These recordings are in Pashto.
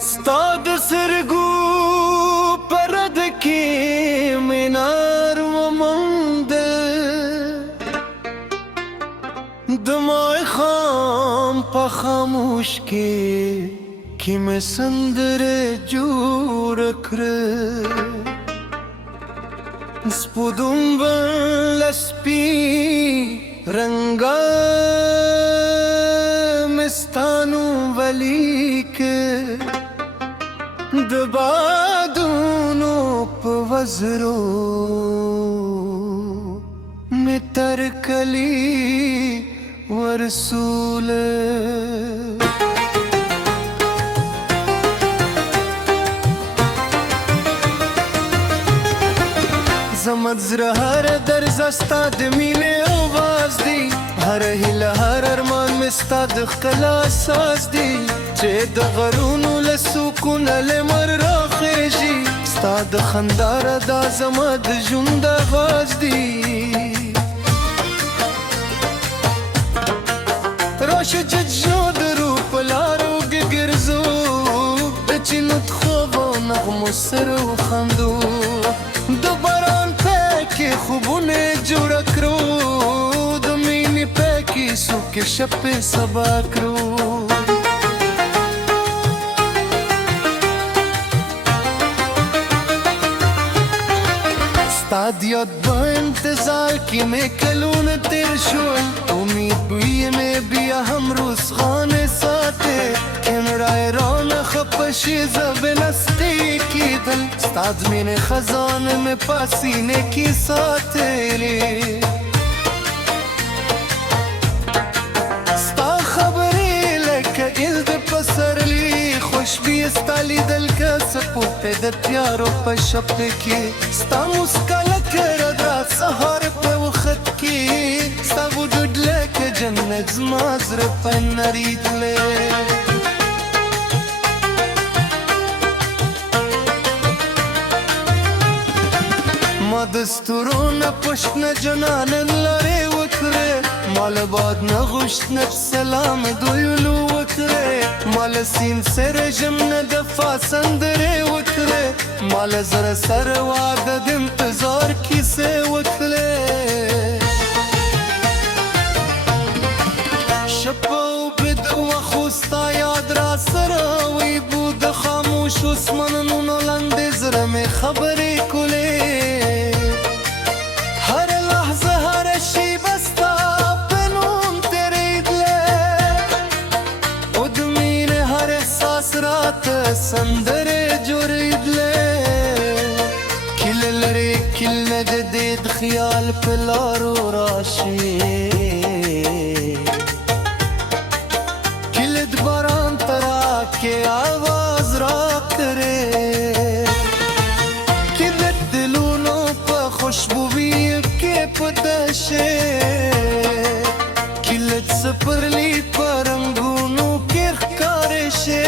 ستاد سرگو پرد کی مینار و منده دماغ خام پا خاموش کی میں سندر جور کره سپودم بن لسپی رنگا مستانو ولی که دبادونو پوزرو متر کلی ورسول زمد زره هر درز استاد مینه آواز دی هر هیله هر ارمان مستاد خلا ساز دی چه د غرونو لسکون لمر را خیجی استاد خندار دا زمد ژوند آواز دی راش ججو درو پلارو گرزو بچینت خواب و نغمو سر و خندو دوباران پاکی خوبونه جوڑا کرو دمینی پاکی سوک شپ سبا کرو استاد یاد با انتظار کی میں کلون تیر شوی امید بوئی میں بیا ہم روز خانے ساتے کنرائے رون خپشی زبن استی کی دل استاد میں خزان میں پاسینے کی ساتے لے استاد خبری لکا الد پسر لی خوش بھی استالی دل کا سپوتے د پیارو پا شپ کی ستا مسکا لکر دا سہار پا وخط کی ستا وجود لکا جنت زمازر پا نرید لے ما دستورون پشت نجنان لارے وکرے مال باد نغشت نف سلام دویلو وکرے مال سین سر جم ندفا سندرے وکرے مال زر سر وعدد انتظار کسے وکرے شپو بدو خوستا یاد را سراوی بود خاموش اسمان نونو لند زرم خبری کلے ہر لحظه هر شی بستا بنون ترید لے ادمین ہر احساس رات سندر جورید لے کل لرے کل نجدید خیال پلارو راشی کلد باران ترا کے آواز را کرے کلد دلونو پا خوشبو بھی کے پدشے کلد سپرلی پرنگونو کے خکارشے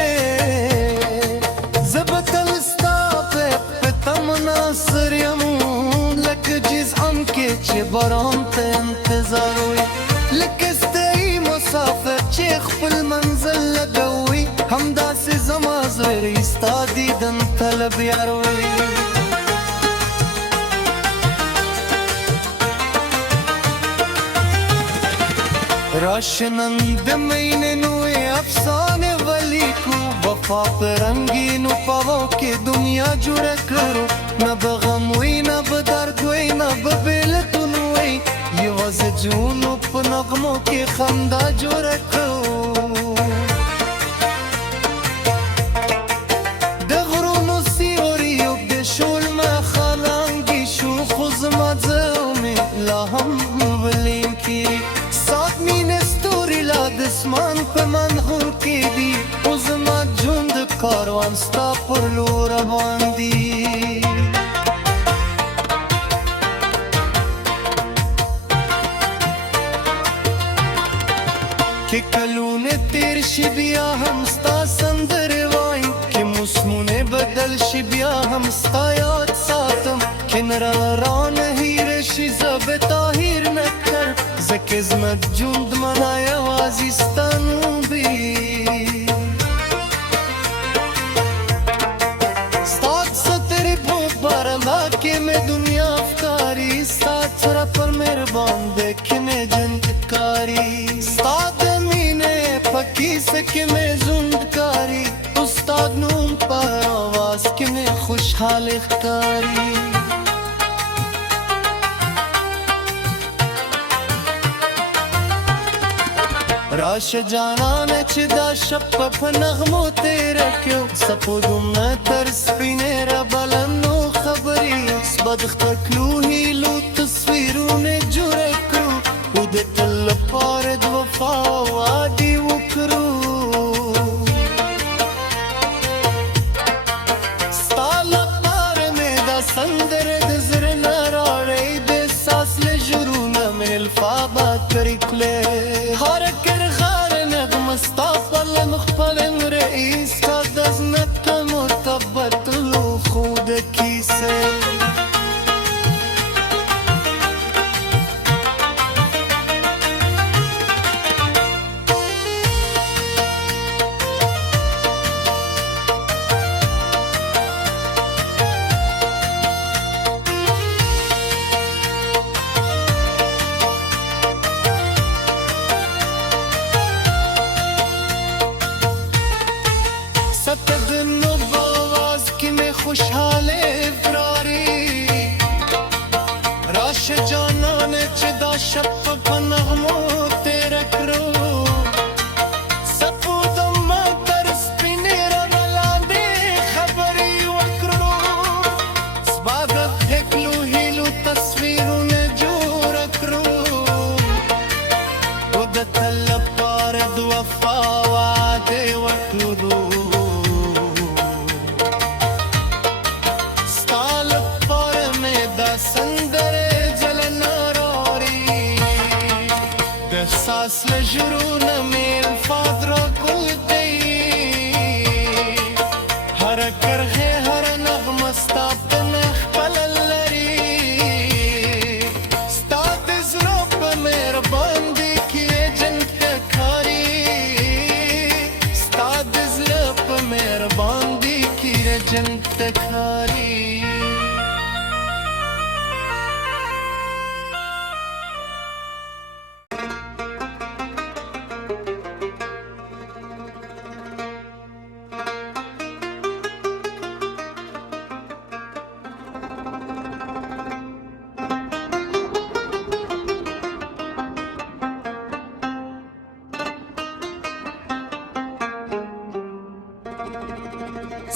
زبتل استاپے پتمنا سریمون لک جز ام کے چے باران تے انتظار ہوئی لک استئی مسافر چیخ پل منزل لگوی ہم دا سے زمازر استادی دن طلب یاروی راشنند مین نوے افسانے ولی کو وفا پر رنگینو پاو کے دنیا جڑ کرو نہ بغم ہوئی نہ بدرد ہوئی نہ ببیلتن ہوئی یہ وز جونو پا نغموں کے خندہ جڑ کرو دغرونو سیوریو بشول ما خالانگی شو خزمت زومی لاهم ولیم کی سات مین استوری لاد اسمان پا منغور کی دی ازمت جند کاروان ستا پر لو روان دی کہ کلون تیر شی بیا ہم ستا سندر وائیں کہ مسمون بدل شی بیا ہم ستا یاد ساتم کہ نراران ہیر شی زب تاہیر نکر زکزمت جند منایا وازستانو بی مې جنتکاري ستا د مینې په کیسه کې مې ژوندکاري استاد نوم په آواز کې مې خوشحاله ښکاري راشه جانانه چې دا شپه په نغمو تېره کړو څپو دومره تر سپینې رابلنو خبرې به د خپل کلو هیلو تصویرونه جوړه کړو او د تل لپاره د وفا وعدې وکړو ستا لپاره مې دا سندره د زړه نه راوړی د احساس له ژورونه مې الفابا کړې کړلې مستقبل مخبل رئيس قد أزمت مرتبط الخود كيسة ستدنو باواز کی میں خوشحال افراری راش جانان چدا شپ پنغمو تیرا کرو سپو دم ترس پینی را ملاندی خبری وکرو سبادت دکلو ہیلو تصویروں نے جور کرو ودت اللہ پارد وفا وعدے وکرو احساس لجرونا من الفاضرة كل دي هر کرغه هر نغمه ستا په خپل لري ستا د زړه په مهربان دي کې جنتکاري ستا د زړه په مهربان دي کې جنتکاري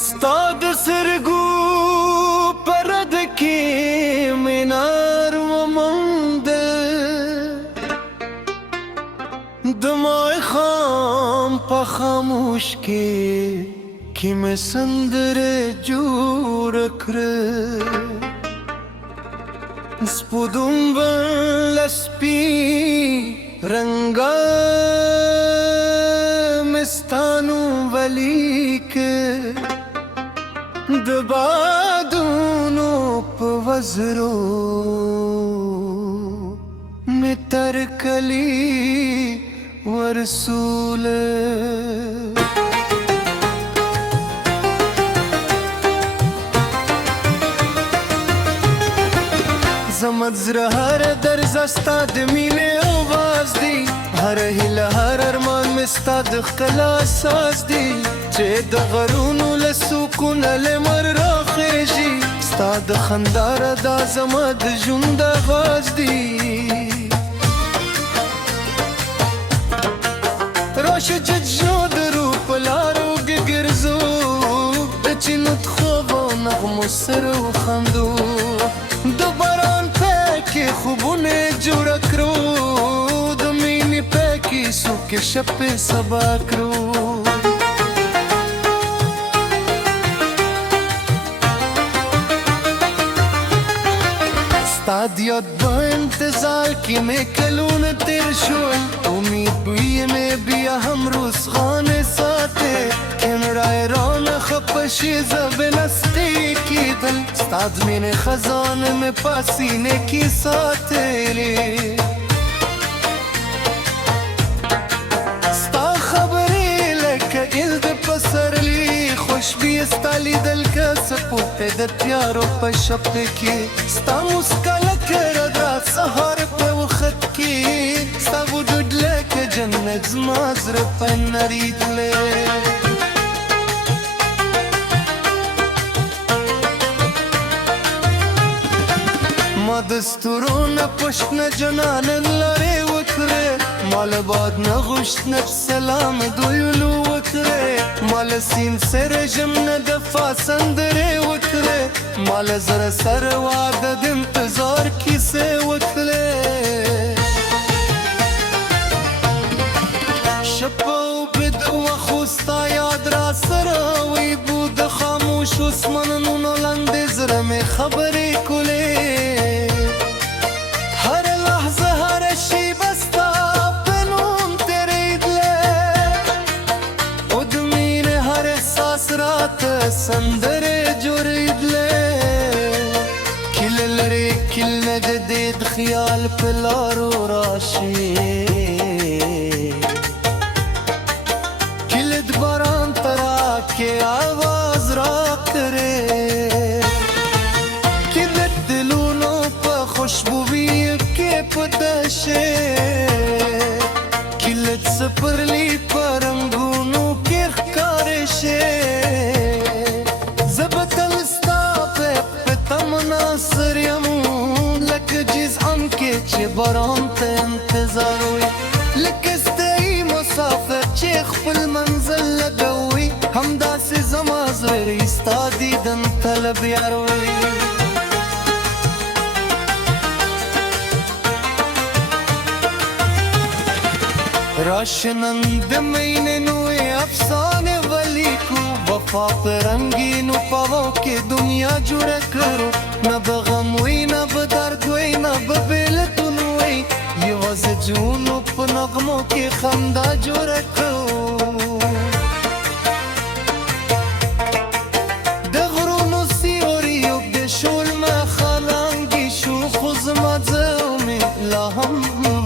ستا د سرګو پرد کې مینار وموندل د ماښام په خاموش کې مې سندرې جوړه کړه سپوږمۍ له سپین رنګه مې ستا نوم ولیکه د بادونو په وزرو مې تر کلي ورسوله زمت زړه هر درز ستا د مینې اواز دی هر هیله هر ارمان مې ستا د ښکلا اساس دی چې د غرونو له سکونه لمر راخیژي ستا د خندا ردا زما د ژوند آغاز دی راشه چې جنو د روح په لارو کې ګرځو د چینو د خوبو نغمو سره وخندو د باران پاکې خوبونه جوړه کړو د مینې پاکې سوکې شپې سبا کړو ستا د یاد په انتظار کې مې کلونه تېر شول امید بویې مې بیا هم روزغانې ساتې کیمرای رانه خفه شي زه بې نستې کېدل ستا د مینې خزانه مې په سینې کې ساتلې ستا خبرې لکه ایل د پسرلي خوشبویه ستا لیدل که څپوټې د تیارو په شپه کې ستا موسکا لکه رڼا سهار په وخت کې ستا وجود لکه جنت زما زړه په نري تللی ما د ستورو نه پشت نه جنان لرې وکړې ما له باد نه غوښت نه سلام دویلو وکړې ما له سیند سره ژم نه دفا سندرې وکړې ما له زره سره واده د انتظار کیسې وکړې شپه اوبه د وخو ستا یاد را سره وی بود خاموش اسمنونو لاندې زړه مې خبرې کولې سندرې جوړېدلې کله لرې کله د دې د خیال په لارو راشي کله د باران تراکې آواز راکړې کله د دلونو په خوشبويي کې په دشې کله د سپرلي په رنګونو کې ښکارې شي ناصر یم لکه جزعم کې چې باران ته انتظار وي لکه ستړی مسافر چې خپل منزل لګوي همداسې زما زړه ستا دیدن طلب یار وي راشه نن د مینې نوې افسانې ولیکو وفا په رنګینو پاو کې دنیا جوړه کړو نه به غم وي نه به درد وي نه به بېلتون وي یوازې جونو په نغمو کې خندا جوړه کړو د غرونو سیوري اوږدې شولمه خلانګي شو خو زما زړه مې لا هم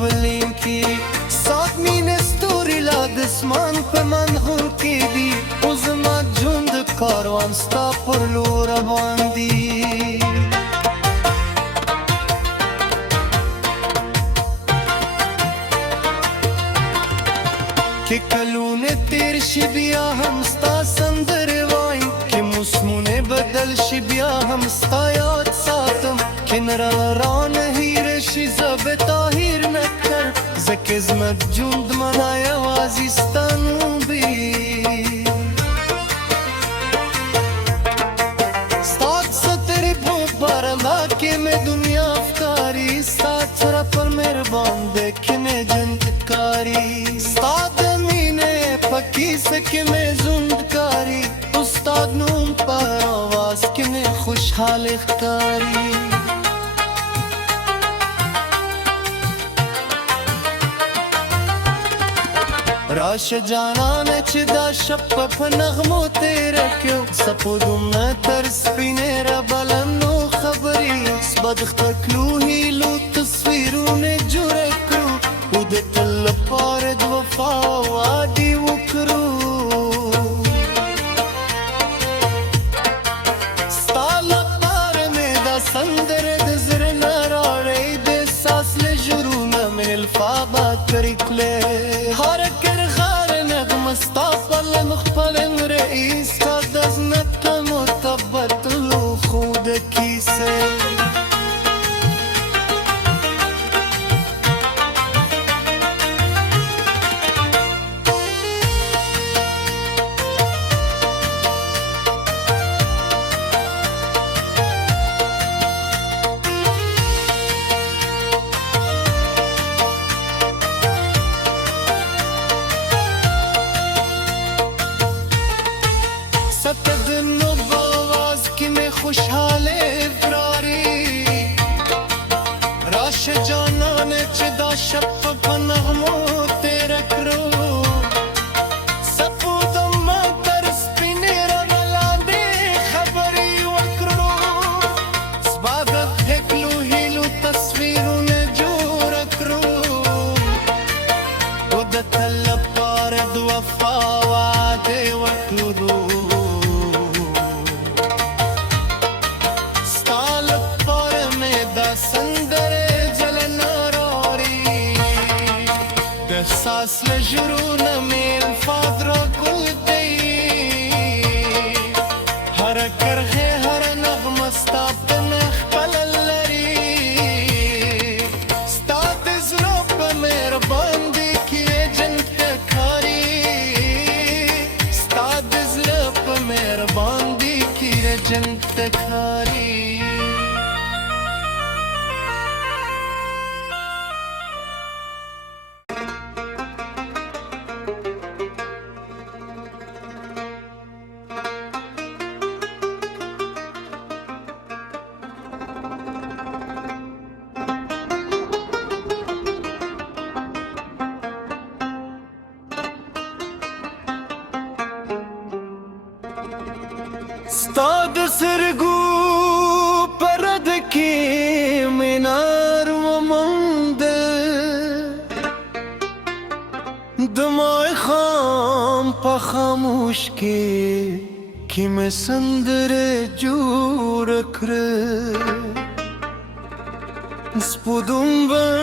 ولیکي سات مینې ستوري لا د اسمان په منظور کې دي او زما ژوند کاروان ستا پر لور روان دي که کلونه تیر شي بیا هم ستا سندرې وایم که موسمونه بدل شي بیا هم ستا یاد ساتم که نه رانه هیر شي زه به تا هیر نه کړم ځکه زموږ ژوند منا یوازې ستا نوم وي ستا سترې په بارندا کې مې دنیا ښکاري ستا سره پر مهربان دی که مې ژوند ښکاري ستا د مینې په کیسه کې مې ژوند ښکاري استاد نوم په آواز کې مې خوشحاله ښکاري راشه جانانه چې دا شپه په نغمو تېره کړو څپو دومره تر سپینې رابلنو خبرې سبدخته کړو هیلو تصویرونه جوړه کړو او د تل لپاره د وفا وعدې وکړو ستا لپاره مې دا سندره د زړه نه راوړې د احساس له ژورونه مې الفابا کړې کړلې هر مصطفى المخبل رئيس قد ازمت مرتبط له خودك يسير احساس لجرونا من الفاضرة كل دي هر کرغه هر نغمه ستا په نخ بلل لري ستا د زړه په مهربان دی کې جنت ښکاري ستا د زړه په مهربان دی کې جنت ښکاري ستا د سترګو پرده کې مینار وموندل د ماښام په خاموش کې مې سندرې جوړ کړه سپوږمۍ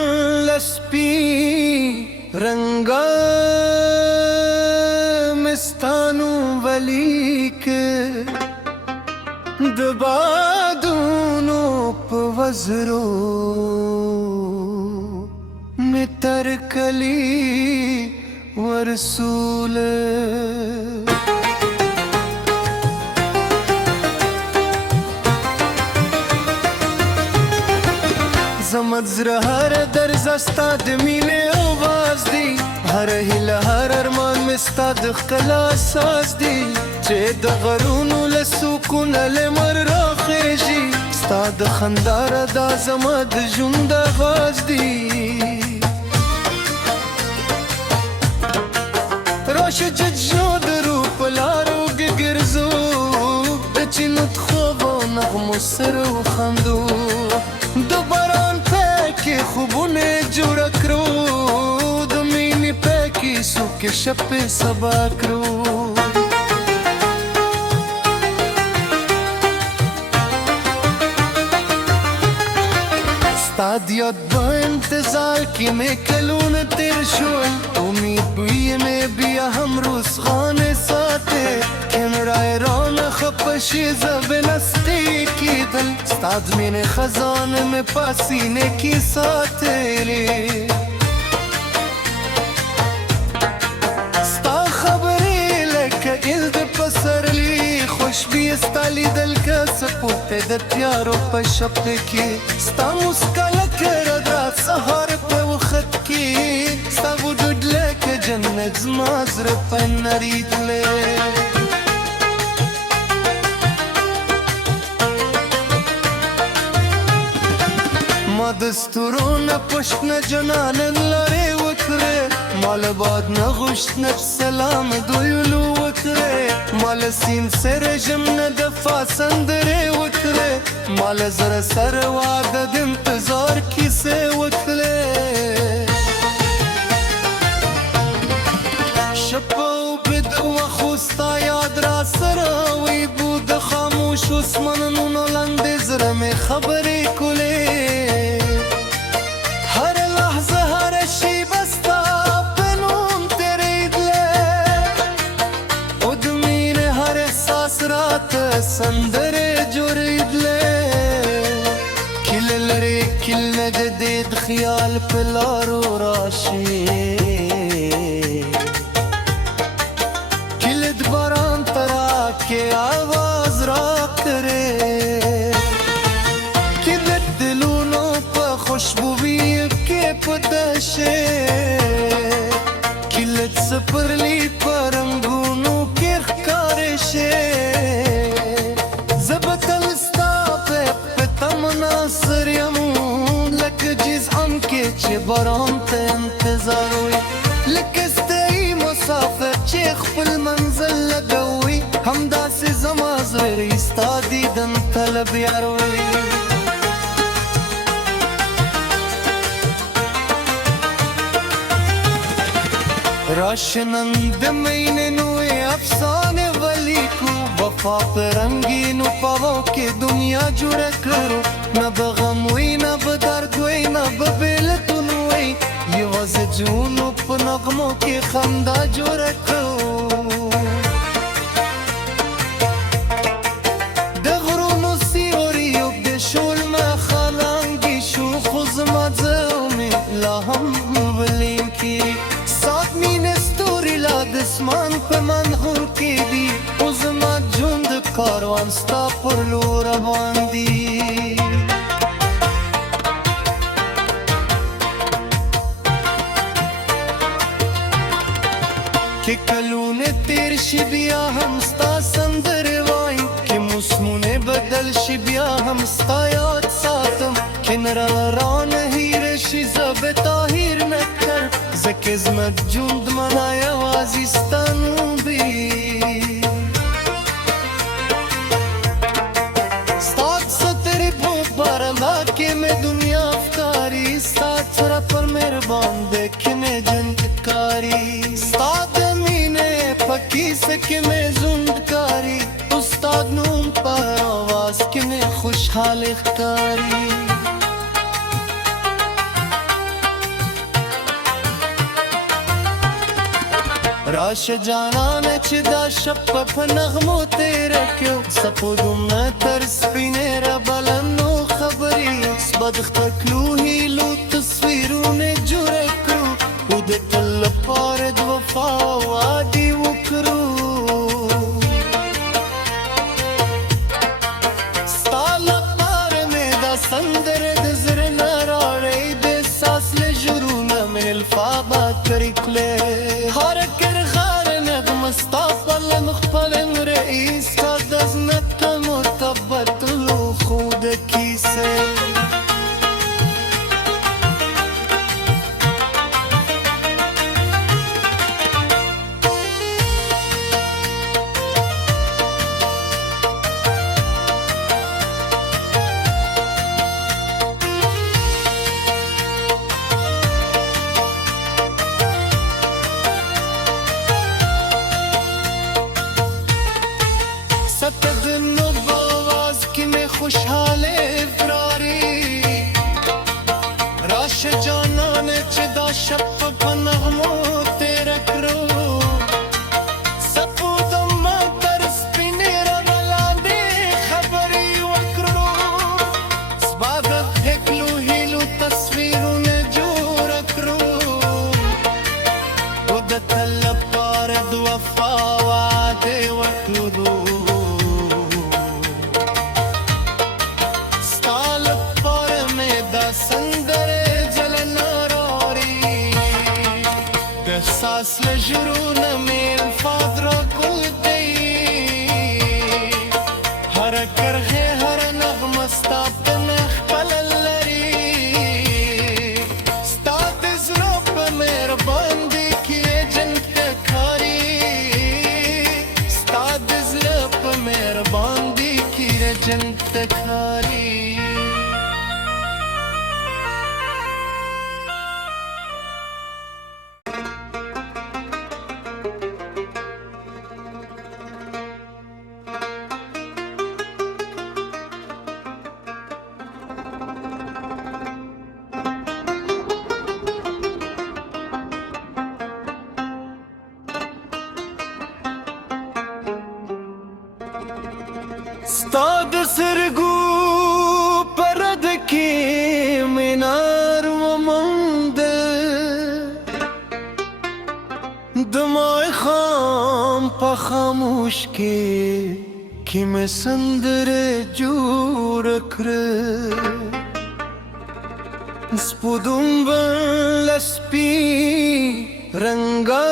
له سپین رنګه مې ستا نوم ولیکه د بادونو په وزرو مې تر کلی ورسوله زمت زړه هر درز ستا د مینې اواز دی هر هیله هر ارمان مې ستا د ښکلا اساس دی چې د غرونو له سکونه لمر راخیژي ستا د خندا ردا زما د ژوند آغاز دی راشه چې ژوند رو په لارو کې ګرځو د چینوت خوب او نغمو سره وخندو د باران پاکې خوبونه جوړه کړو د مینې پاکې سوکې شپې سبا کړو ستا د یاد په انتظار کې مې کلونه تیر شول امید بوی مې بیا هم روزخانه ساتې کیمرای رانه خفه شي زه به نستې کېدل ستا د مینې خزانه مې په سینې کې ساتلې ستا خبرې لکه ایل د پسرلي خوشبویه ستا لیدل که څپوټې د تیارو په شپه کې ستا موسکا لکه رد رات سهار په وخت کې ستا وجود لکه جنت زما زړه په نریدلی ما د ستورو نه پشت نه جنانن لارې وکړې ما له باد نه غوشت نه سلام دویلو وکړې ما له سیند سره ژم نه دفا سندرې وکړې ما له زره سره واده د انتظار کیسې وکړې شپه اوبه د وخو ستا یاد را سره وی بود خاموش اسمنونو لاندې زړه مې خبرې کولې سندرې جوړېدلې کله لرې کله د دې د خیال په لارو راشي کله د باران تراکې آواز راکړې کله د دلونو په خوشبویي کې په دشې کله د سپرلي په رنګونو کې ښکارې شي ناصر یم لکه جزعم کې چې باران ته انتظار وي لکه ستړی مسافر چې خپل منزل لګوي همداسې زما زړه ستا دیدن طلب یار وي راشه نن د مینې نوې افسانې ولیکو وفا په رنګینو پاو کې دنیا جوړه کړو نه به غم وي نه به درد وي نه به بېلتون وي یوه आवाज जूनों په نغمو کې خندا جوړ کړو د غرونو سیوریو د شول ما خلانګي شو خو زما زمي لا هم ولیم کې سات مين ستوري لا د اسمان په منهور کې دي او زما ژوند کاروان ستا پر لور روان دي कि कलूने तेर शिबिया हम स्ता संदर वाई कि मुस्मुने बदल शिबिया हम स्ता याद सातम कि नरारान हीर शिजब ताहिर नकर जकिजमत जुंद मनाया वाजिस्तानू भी स्तात सतरे भूप बारंदा के मैं दुनिया अफकारी स्तात सरा पर मेहरबान देखने जनकारी स्तात पक्की से कि मैं जुंदकारी उस्ताद नूम पर आवाज कि मैं खुशहाल इख्तारी राश जाना न चिदा शप्प नगमो तेरे क्यों सपुदुम न तरस पीने रबलनो खबरी सबदख तकलू ही लो तस्वीरों ने जुरे क्रू उदे तल पारद वफा वादी वकरू स्ताला पार में दा संदर दजर नरारे दे सास ले जुरून من الفابا كريكلي هاركر غار نغم استقبل مخبل رئيس قد ازمت مرتبط له خود كيسي ستدنو بواز کی میں خوشحال افراری راش جانان چدا شپ پنغمو تیرا کرو سپودم ما ترس پینے را ملاندے خبری وکرو سبادت ہکلو ہیلو تصویروں نے جور کرو ودت اللہ پارد وفا وعدے وکرو संदर जलना रोरी दसास लजरून में फादरा कुल दई हर कर है हर नगमस्ता पनख पललरी स्तात ज़रूप मेहरबान दी किए जन्नत खारी स्तात ज़रूप मेहरबान दी किए जन्नत खारी ستاد سرگو پرد کی مینار و منده دماغ خام پا خاموش کی میں سندر جور کره سپودم بن لسپی رنگا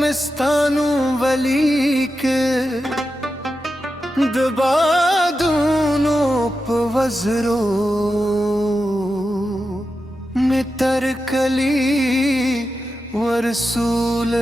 مستانو ولیک دبادونو پوزرو متر کلی ورسول